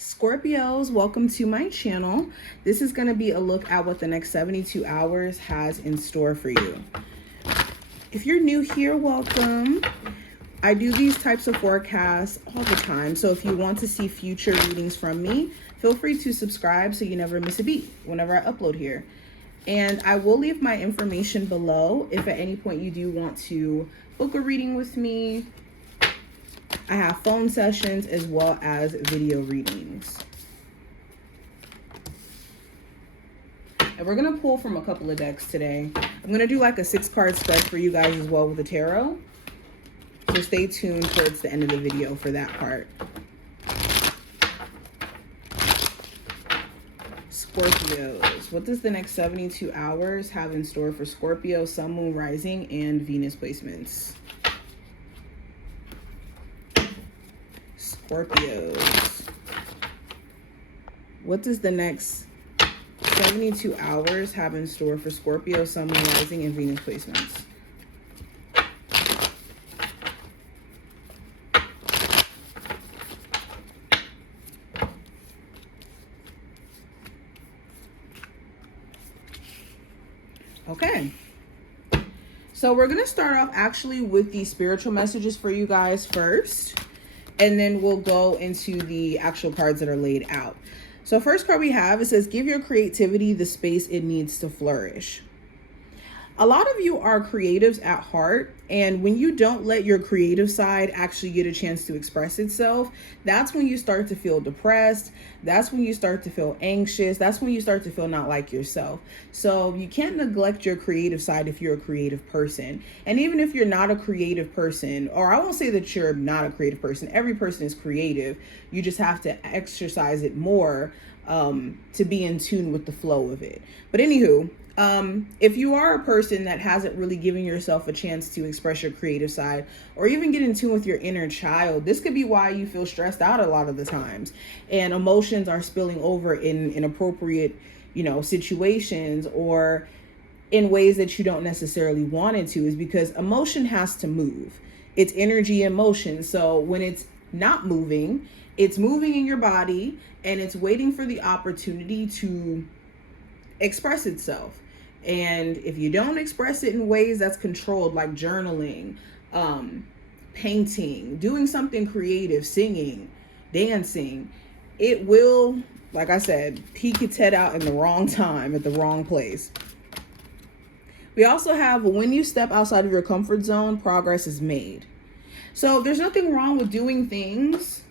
Scorpios, welcome to my channel. This is going to be a look at what the next 72 hours has in store for you. If you're new here, welcome. I do these types of forecasts all the time, so if you want to see future readings from me, feel free to subscribe so you never miss a beat whenever I upload here. And I will leave my information below if at any point you do want to book a reading with me. I have phone sessions as well as video readings. And we're going to pull from a couple of decks today. I'm going to do like a 6-card spread for you guys as well with the tarot. So stay tuned towards the end of the video for that part. Scorpios, what does the next 72 hours have in store for Scorpio, Sun, Moon, Rising, and Venus placements? Scorpios, what does the next 72 hours have in store for Scorpio, Sun, Moon, Rising, and Venus placements? Okay, so we're going to start off actually with the spiritual messages for you guys first. And then we'll go into the actual cards that are laid out. So first card we have, it says, give your creativity the space it needs to flourish. A lot of you are creatives at heart, and when you don't let your creative side actually get a chance to express itself, that's when you start to feel depressed. That's when you start to feel anxious. That's when you start to feel not like yourself. So you can't neglect your creative side if you're a creative person. And even if you're not a creative person, or I won't say that you're not a creative person, every person is creative. You just have to exercise it more to be in tune with the flow of it. But anywho, if you are a person that hasn't really given yourself a chance to express your creative side or even get in tune with your inner child, this could be why you feel stressed out a lot of the times and emotions are spilling over in inappropriate, situations or in ways that you don't necessarily want it to, is because emotion has to move. It's energy and motion. So when it's not moving, it's moving in your body and it's waiting for the opportunity to express itself. And if you don't express it in ways that's controlled, like journaling, painting, doing something creative, singing, dancing, it will, like I said, peek its head out in the wrong time at the wrong place. We also have, when you step outside of your comfort zone, progress is made. So there's nothing wrong with doing things.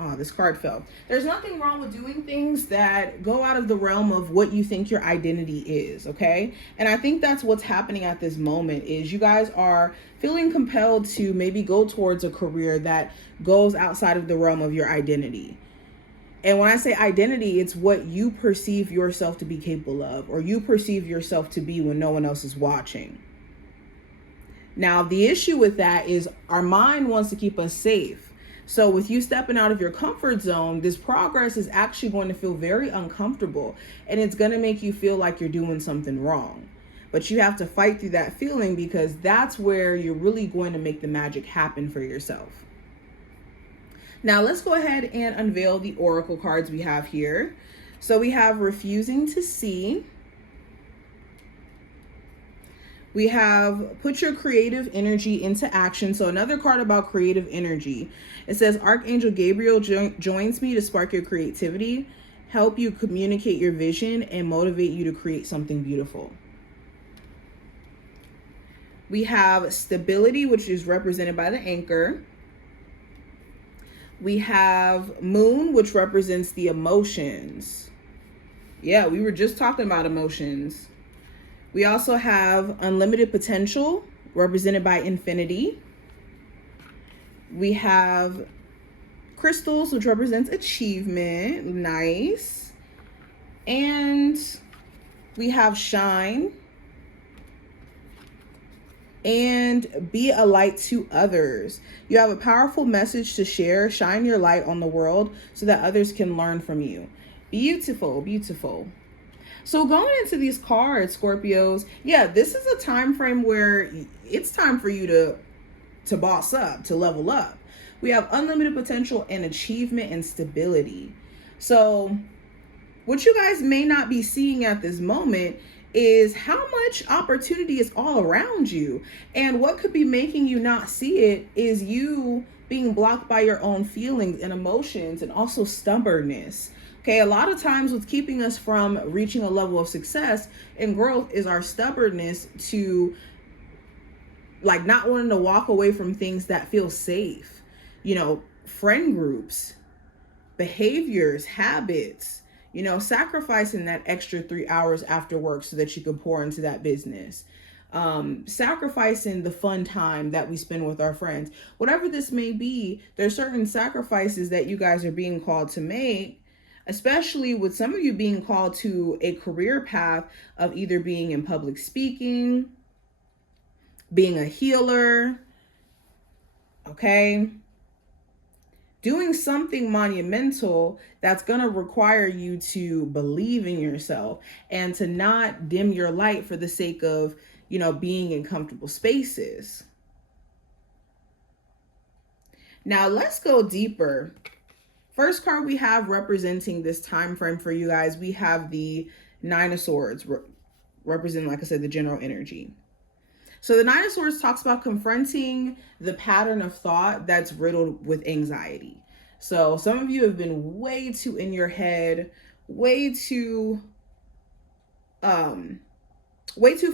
Oh, this card fell. There's nothing wrong with doing things that go out of the realm of what you think your identity is, okay? And I think that's what's happening at this moment, is you guys are feeling compelled to maybe go towards a career that goes outside of the realm of your identity. And when I say identity, it's what you perceive yourself to be capable of, or you perceive yourself to be when no one else is watching. Now, the issue with that is our mind wants to keep us safe. So with you stepping out of your comfort zone, this progress is actually going to feel very uncomfortable, and it's going to make you feel like you're doing something wrong. But you have to fight through that feeling, because that's where you're really going to make the magic happen for yourself. Now let's go ahead and unveil the oracle cards we have here. So we have refusing to see. We have put your creative energy into action. So another card about creative energy. It says Archangel Gabriel joins me to spark your creativity, help you communicate your vision, and motivate you to create something beautiful. We have stability, which is represented by the anchor. We have moon, which represents the emotions. Yeah, we were just talking about emotions. We also have unlimited potential, represented by infinity. We have crystals, which represents achievement. Nice. And we have shine and be a light to others. You have a powerful message to share. Shine your light on the world so that others can learn from you. Beautiful, beautiful. So going into these cards, Scorpios, yeah, this is a time frame where it's time for you to boss up, to level up. We have unlimited potential and achievement and stability. So what you guys may not be seeing at this moment is how much opportunity is all around you. And what could be making you not see it is you being blocked by your own feelings and emotions and also stubbornness. Okay, a lot of times what's keeping us from reaching a level of success and growth is our stubbornness to like not wanting to walk away from things that feel safe. You know, friend groups, behaviors, habits, you know, sacrificing that extra 3 hours after work so that you can pour into that business. Sacrificing the fun time that we spend with our friends. Whatever this may be, there's certain sacrifices that you guys are being called to make, especially with some of you being called to a career path of either being in public speaking, being a healer, okay? Doing something monumental that's going to require you to believe in yourself and to not dim your light for the sake of, you know, being in comfortable spaces. Now let's go deeper. First card we have representing this time frame for you guys, we have the Nine of Swords, representing, like I said, the general energy. So the Nine of Swords talks about confronting the pattern of thought that's riddled with anxiety. So some of you have been way too in your head, way too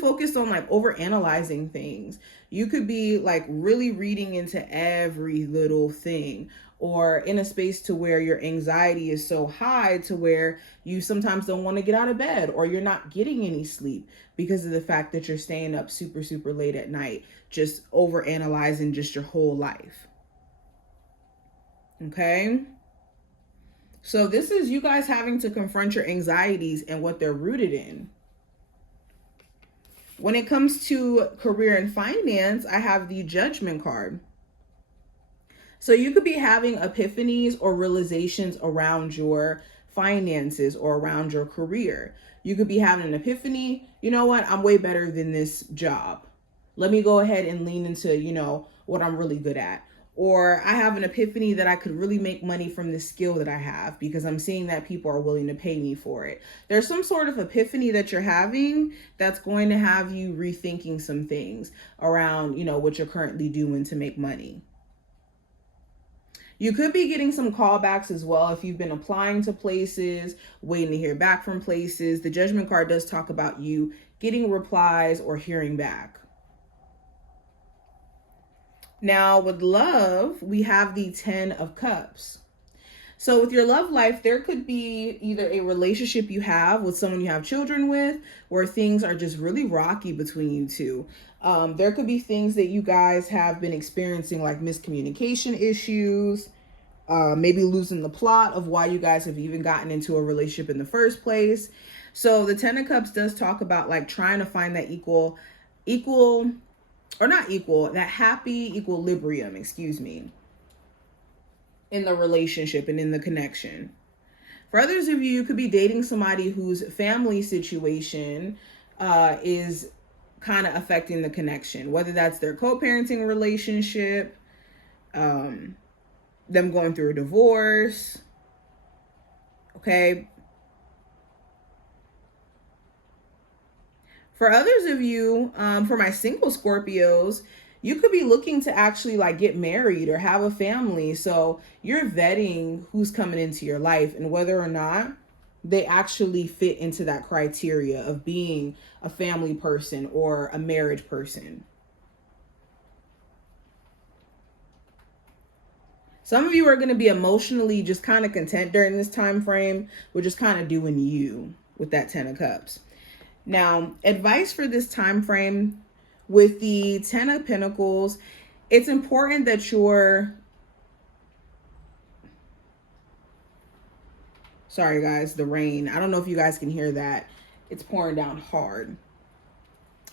focused on like over analyzing things. You could be like really reading into every little thing, or in a space to where your anxiety is so high to where you sometimes don't want to get out of bed, or you're not getting any sleep because of the fact that you're staying up super, super late at night, just over analyzing just your whole life. Okay. So this is you guys having to confront your anxieties and what they're rooted in. When it comes to career and finance, I have the Judgment card. So you could be having epiphanies or realizations around your finances or around your career. You could be having an epiphany, you know what, I'm way better than this job. Let me go ahead and lean into, you know, what I'm really good at. Or I have an epiphany that I could really make money from this skill that I have because I'm seeing that people are willing to pay me for it. There's some sort of epiphany that you're having that's going to have you rethinking some things around, you know, what you're currently doing to make money. You could be getting some callbacks as well if you've been applying to places, waiting to hear back from places. The Judgment card does talk about you getting replies or hearing back. Now with love, we have the 10 of Cups. So with your love life, there could be either a relationship you have with someone you have children with, where things are just really rocky between you two. There could be things that you guys have been experiencing, like miscommunication issues, maybe losing the plot of why you guys have even gotten into a relationship in the first place. So the 10 of Cups does talk about like trying to find that that happy equilibrium, in the relationship and in the connection. For others of you, you could be dating somebody whose family situation is kind of affecting the connection, whether that's their co-parenting relationship, them going through a divorce, okay? For others of you, for my single Scorpios, you could be looking to actually like get married or have a family. So you're vetting who's coming into your life and whether or not they actually fit into that criteria of being a family person or a marriage person. Some of you are going to be emotionally just kind of content during this time frame. We're just kind of doing you with that 10 of Cups. Now, advice for this time frame with the 10 of Pentacles, it's important that sorry guys, the rain. I don't know if you guys can hear that. It's pouring down hard.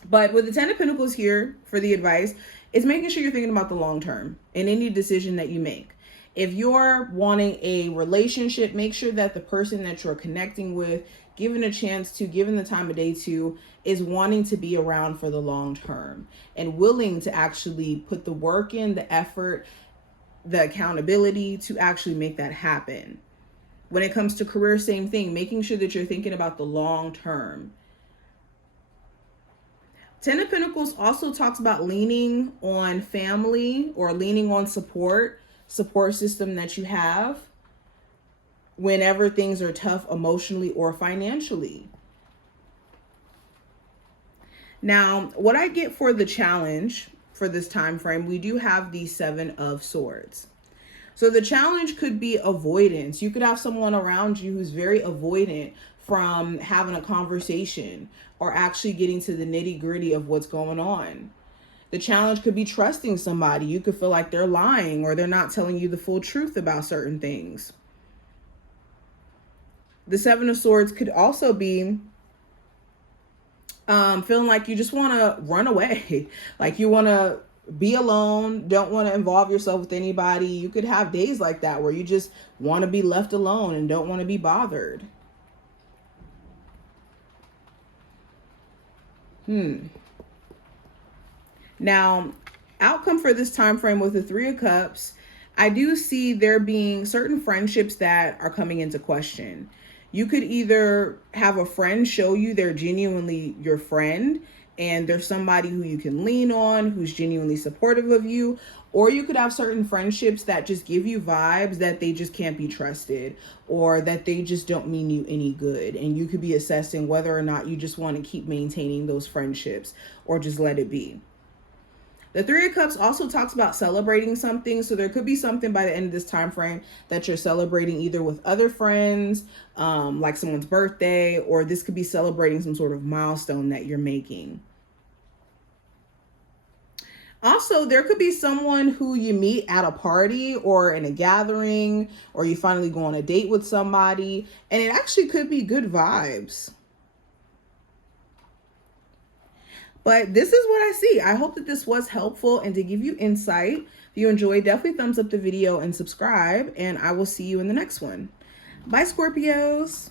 But with the 10 of Pentacles here for the advice, it's making sure you're thinking about the long term in any decision that you make. If you're wanting a relationship, make sure that the person that you're connecting with, given a chance to, given the time of day to, is wanting to be around for the long term and willing to actually put the work in, the effort, the accountability to actually make that happen. When it comes to career, same thing, making sure that you're thinking about the long term. Ten of Pentacles also talks about leaning on family or leaning on support system that you have whenever things are tough emotionally or financially. Now, what I get for the challenge for this time frame, we do have the Seven of Swords. So the challenge could be avoidance. You could have someone around you who's very avoidant from having a conversation or actually getting to the nitty-gritty of what's going on. The challenge could be trusting somebody. You could feel like they're lying or they're not telling you the full truth about certain things. The Seven of Swords could also be feeling like you just want to run away. Like you want to be alone, don't want to involve yourself with anybody. You could have days like that where you just want to be left alone and don't want to be bothered. Now, outcome for this time frame with the Three of Cups, I do see there being certain friendships that are coming into question. You could either have a friend show you they're genuinely your friend and there's somebody who you can lean on, who's genuinely supportive of you, or you could have certain friendships that just give you vibes that they just can't be trusted or that they just don't mean you any good. And you could be assessing whether or not you just want to keep maintaining those friendships or just let it be. The Three of Cups also talks about celebrating something. So there could be something by the end of this time frame that you're celebrating either with other friends, like someone's birthday, or this could be celebrating some sort of milestone that you're making. Also, there could be someone who you meet at a party or in a gathering, or you finally go on a date with somebody, and it actually could be good vibes. But this is what I see. I hope that this was helpful and to give you insight. If you enjoyed, definitely thumbs up the video and subscribe, and I will see you in the next one. Bye, Scorpios.